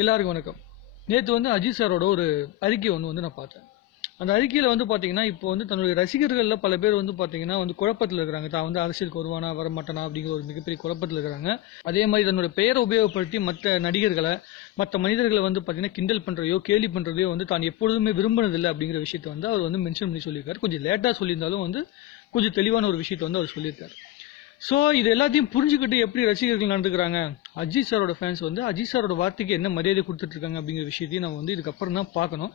எல்லாருக்கும் வணக்கம். நேற்று அஜித் சாரோட ஒரு அறிக்கை ஒன்று நான் பார்த்தேன். அந்த அறிக்கையில் பார்த்தீங்கன்னா இப்போ தன்னுடைய ரசிகர்களில் பல பேர் பார்த்தீங்கன்னா குழப்பத்தில் இருக்கிறாங்க. தான் அரசியலுக்கு வருவானா வரமாட்டானா அப்படிங்கிற ஒரு மிகப்பெரிய குழப்பத்தில் இருக்கிறாங்க. அதே மாதிரி தன்னுடைய பெயரை உபயோகப்படுத்தி மற்ற நடிகர்களை மற்ற மனிதர்களை பார்த்தீங்கன்னா கிண்டல் பண்றதையோ கேலி பண்றதையோ தான் எப்பொழுதுமே விரும்பினதில்லை அப்படிங்கிற விஷயத்தை அவர் மென்ஷன் பண்ணி சொல்லியிருக்காரு. கொஞ்சம் லேட்டாக சொல்லியிருந்தாலும் கொஞ்சம் தெளிவான ஒரு விஷயத்தை அவர் சொல்லியிருக்காரு. சோ இது எல்லாத்தையும் புரிஞ்சுக்கிட்டு எப்படி ரசிகர்கள் நடந்துக்கிறாங்க, அஜித் சாரோட ஃபேன்ஸ் அஜித் சாரோட வார்த்தைக்கு என்ன மரியாதை கொடுத்துட்டு இருக்காங்க அப்படிங்கிற விஷயத்தையும் நம்ம இதுக்கப்புறம் தான் பார்க்கணும்.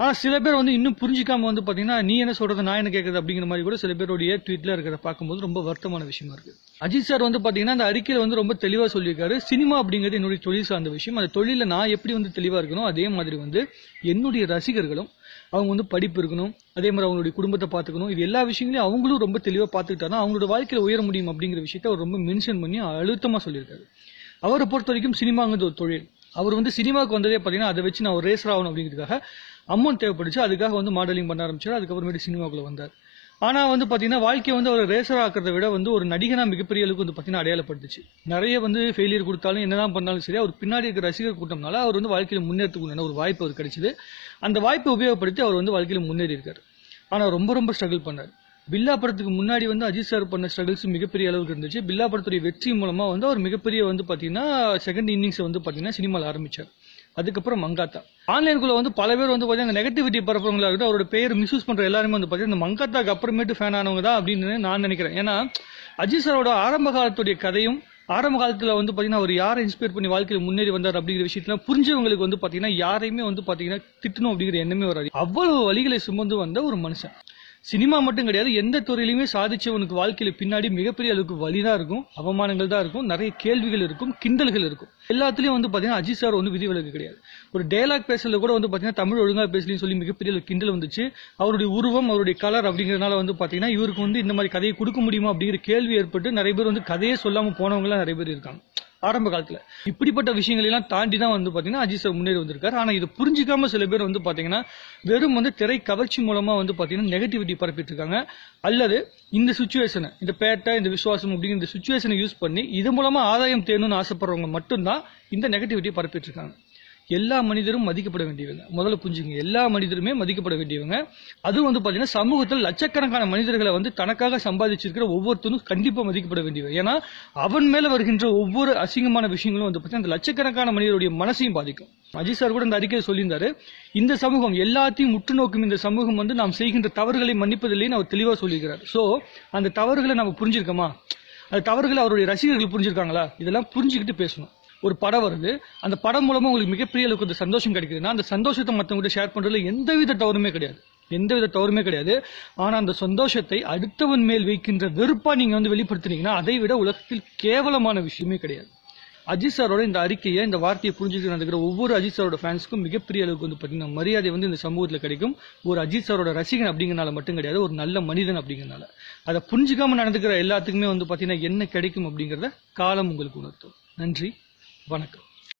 ஆனா சில பேர் இன்னும் புரிஞ்சிக்காம பாத்தீங்கன்னா நீ என்ன சொல்றது நான் என்ன கேட்கறது அப்படிங்கிற மாதிரி கூட சில பேருடைய ட்வீட்ல இருக்கிறத பார்க்கும்போது ரொம்ப வருத்தமான விஷயமா இருக்கு. அஜித் சார் பாத்தீங்கன்னா அந்த அறிக்கையில ரொம்ப தெளிவா சொல்லியிருக்காரு. சினிமா அப்படிங்கிறது என்னுடைய தொழில் சார்ந்த விஷயம். அந்த தொழில நான் எப்படி தெளிவா இருக்கணும், அதே மாதிரி என்னுடைய ரசிகர்களும் அவங்க படிப்பு இருக்கணும், அதே மாதிரி அவங்களுடைய குடும்பத்தை பார்த்துக்கணும். இது எல்லா விஷயங்களையும் அவங்களும் ரொம்ப தெளிவா பார்த்துக்கிட்டா அவங்களோட வாழ்க்கையில உயர முடியும் அப்படிங்கிற விஷயத்த அவர் ரொம்ப மென்ஷன் பண்ணி அழுத்தமா சொல்லியிருக்காரு. அவரை பொறுத்த வரைக்கும் சினிமாங்கிறது ஒரு தொழில். அவர் சினிமாவுக்கு வந்ததே பாத்தீங்கன்னா அதை வச்சு நான் ஒரு ரேசர் ஆகணும் அப்படிங்கிறதுக்காக அமௌண்ட் தேவைப்படுச்சு. அதுக்காக மாடலிங் பண்ண ஆரம்பிச்சாரு. அதுக்கப்புறமேட்டு சினிமாக்குள்ள வந்தார். ஆனா பாத்தீங்கன்னா வாழ்க்கையை ஒரு ரேசர் ஆக்கிறத விட ஒரு நடிகனா மிகப்பெரிய அளவுக்கு பாத்தீங்கன்னா அடையாளப்படுத்துச்சு. நிறைய ஃபெயிலியர் கொடுத்தாலும் என்னதான் பண்ணாலும் சரி, அவர் பின்னாடி இருக்கிற ரசிகர் கூட்டம்னால அவர் வாழ்க்கையில முன்னேற்றத்துக்கு ஒரு வாய்ப்பு அவர் கிடைச்சது. அந்த வாய்ப்பை உபயோகப்படுத்தி அவர் வாழ்க்கையில முன்னேறி இருக்காரு. ஆனா ரொம்ப ரொம்ப ஸ்ட்ரகிள் பண்ணார். பில்லா படத்துக்கு முன்னாடி அஜித் சார் பண்ண ஸ்ட்ரகிள்ஸ் மிகப்பெரிய அளவுக்கு இருந்துச்சு. பில்லா படத்துடைய வெற்றி மூலமா அவர் மிகப்பெரிய பாத்தீங்கன்னா செகண்ட் இன்னிங்ஸ் பாத்தீங்கன்னா சினிமால ஆரம்பிச்சார். அதுக்கப்புறம் மங்காத்தா ஆன்லைனுக்குள்ள பல பேர் பாத்தீங்கன்னா நெகட்டிவிட்டி பரப்புறவங்களா இருக்கட்டும், அவரோட பேர் மிஸ்யூஸ் பண்ற எல்லாருமே பாத்தீங்கன்னா இந்த மங்காத்தாக்கு அப்புறமேட்டு ஃபேன் ஆனவங்க தான் அப்படின்னு நான் நினைக்கிறேன். ஏன்னா அஜித் சாரோட ஆரம்ப காலத்துடைய கதையும் ஆரம்ப காலத்துல பாத்தீங்கன்னா அவர் யாரை இன்ஸ்பயர் பண்ணி வாழ்க்கையில முன்னேறி வந்தார் அப்படிங்கிற விஷயத்துல புரிஞ்சவங்களுக்கு பாத்தீங்கன்னா யாரையுமே பாத்தீங்கன்னா திட்டணும் அப்படிங்கிற எண்ணமே வராது. அவ்வளவு வழிகளை சுமந்து வந்த ஒரு மனுஷன். சினிமா மட்டும் கிடையாது, எந்த துறையிலுமே சாதிச்சவனுக்கு வாழ்க்கையில பின்னாடி மிகப்பெரிய அளவுக்கு வலிதான் இருக்கும், அவமானங்கள் தான் இருக்கும், நிறைய கேள்விகள் இருக்கும், கிண்டல்கள் இருக்கும். எல்லாத்துலயும் பாத்தீங்கன்னா அஜித் சார் விதிவிலக்கு கிடையாது. ஒரு டயலாக் பேசல கூட பாத்தீங்கன்னா தமிழ் ஒழுங்கா பேசலன்னு சொல்லி மிகப்பெரிய கிண்டல் வந்துச்சு. அவருடைய உருவம் அவருடைய கலர் அப்படிங்கறதுனால பாத்தீங்கன்னா இவருக்கு இந்த மாதிரி கதையை கொடுக்க முடியுமா அப்படிங்கிற கேள்வி ஏற்பட்டு நிறைய பேர் கதையே சொல்லாம போனவங்க எல்லாம் நிறைய பேர் இருக்காங்க. ஆரம்ப காலத்துல இப்படிப்பட்ட விஷயங்கள் எல்லாம் தாண்டி தான் பாத்தீங்கன்னா அஜித் சார் முன்னேறி வந்திருக்காரு. ஆனா இதை புரிஞ்சுக்காம சில பேர் பாத்தீங்கன்னா வெறும் திரை கவர்ச்சி மூலமா பாத்தீங்கன்னா நெகட்டிவிட்டி பரப்பிட்டு இருக்காங்க. அல்லது இந்த சுச்சுவேஷன், இந்த பேட்டை, இந்த விசுவாசம் அப்படிங்கிற இந்த சுச்சுவேஷனை யூஸ் பண்ணி இது மூலமா ஆதாயம் தேணும்னு ஆசைப்படுறவங்க மட்டும்தான் இந்த நெகட்டிவிட்டி பரப்பிட்டு இருக்காங்க. எல்லா மனிதரும் மதிக்கப்பட வேண்டியவங்க. முதல்ல புரிஞ்சுங்க, எல்லா மனிதருமே மதிக்கப்பட வேண்டியவங்க. அதுவும் பாத்தீங்கன்னா சமூகத்தில் லட்சக்கணக்கான மனிதர்களை தனக்காக சம்பாதிச்சிருக்கிற ஒவ்வொருத்தரும் கண்டிப்பா மதிக்கப்பட வேண்டியவங்க. ஏன்னா அவன் மேல வருகின்ற ஒவ்வொரு அசிங்கமான விஷயங்களும் பாத்தீங்கன்னா அந்த லட்சக்கணக்கான மனிதருடைய மனசையும் பாதிக்கும். அஜித் சார் கூட இந்த அறிக்கையை சொல்லியிருந்தாரு. இந்த சமூகம் எல்லாத்தையும் உற்று நோக்கும். இந்த சமூகம் நாம் செய்கின்ற தவறுகளை மன்னிப்பதில்லைன்னு அவர் தெளிவா சொல்லியிருக்கிறார். சோ அந்த தவறுகளை நம்ம புரிஞ்சிருக்கோமா, அந்த தவறுகளை அவருடைய ரசிகர்கள் புரிஞ்சிருக்காங்களா, இதெல்லாம் புரிஞ்சுக்கிட்டு பேசணும். ஒரு படம் வருது, அந்த படம் மூலமா உங்களுக்கு மிகப்பெரிய அளவுக்கு சந்தோஷம் கிடைக்குதுன்னா அந்த சந்தோஷத்தை மற்றவங்க ஷேர் பண்றதுல எந்தவித தவறுமே கிடையாது. ஆனா அந்த சந்தோஷத்தை அடுத்தவன் மேல் வைக்கின்ற வெறுப்பா நீங்க வெளிப்படுத்தினீங்கன்னா அதை விட உலகத்தில் கேவலமான விஷயமே கிடையாது. அஜித் சாரோட இந்த அறிக்கையை, இந்த வார்த்தையை புரிஞ்சுக்கிட்டு நடக்கிற ஒவ்வொரு அஜித் சாரோட ஃபேன்ஸ்க்கும் மிகப்பெரிய அளவுக்கு பாத்தீங்கன்னா மரியாதை இந்த சமூகத்தில் கிடைக்கும். ஒரு அஜித் சாரோட ரசிகன் அப்படிங்கறனால மட்டும் கிடையாது, ஒரு நல்ல மனிதன் அப்படிங்கறனால. அதை புரிஞ்சுக்காம நடந்துக்கிற எல்லாத்துக்குமே பாத்தீங்கன்னா என்ன கிடைக்கும் அப்படிங்கறத காலம் உங்களுக்கு உணர்த்தும். நன்றி, வணக்கம்.